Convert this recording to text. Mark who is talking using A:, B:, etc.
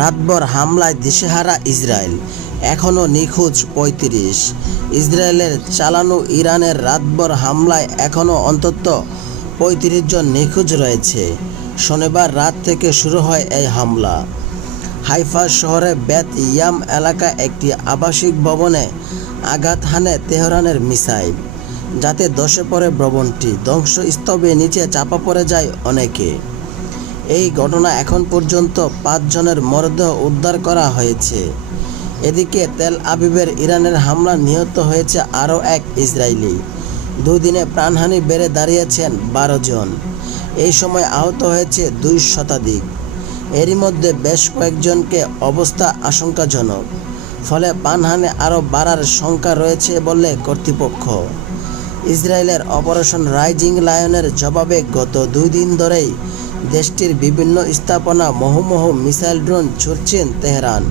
A: রাতভর হামলায় দিশেহারা ইসরায়েল। এখনও নিখোঁজ পঁয়ত্রিশ। ইসরায়েলের চালানো ইরানের রাতভর হামলায় এখনও অন্তত পঁয়ত্রিশ জন নিখোঁজ রয়েছে। শনিবার রাত থেকে শুরু হয় এই হামলা। হাইফা শহরে বেত ইয়াম এলাকা একটি আবাসিক ভবনে আঘাত হানে তেহরানের মিসাইল। যাতে ধসে পড়ে ভবনটি। ধ্বংসস্তূপে নিচে চাপা পড়ে যায় অনেকে। এই ঘটনা এখন পর্যন্ত পাঁচজনের মরদেহ উদ্ধার করা হয়েছে। এদিকে তেল আবিবের ইরানের হামলা নিহত হয়েছে আরও এক ইসরায়েলি দুদিনে প্রাণহানি বেড়ে দাঁড়িয়েছেন বারো জন। এই সময় আহত হয়েছে দুই শতাধিক। এরই মধ্যে বেশ কয়েকজনকে অবস্থা আশঙ্কাজনক। ফলে প্রাণহানি আরও বাড়ার শঙ্কা রয়েছে বলে কর্তৃপক্ষ। ইসরায়েলের অপারেশন রাইজিং লায়নের জবাবে গত দুই দিন ধরেই দেশটির বিভিন্ন স্থাপনা মহুমহু মিসাইল ড্রোন ছুড়ছেন তেহরান।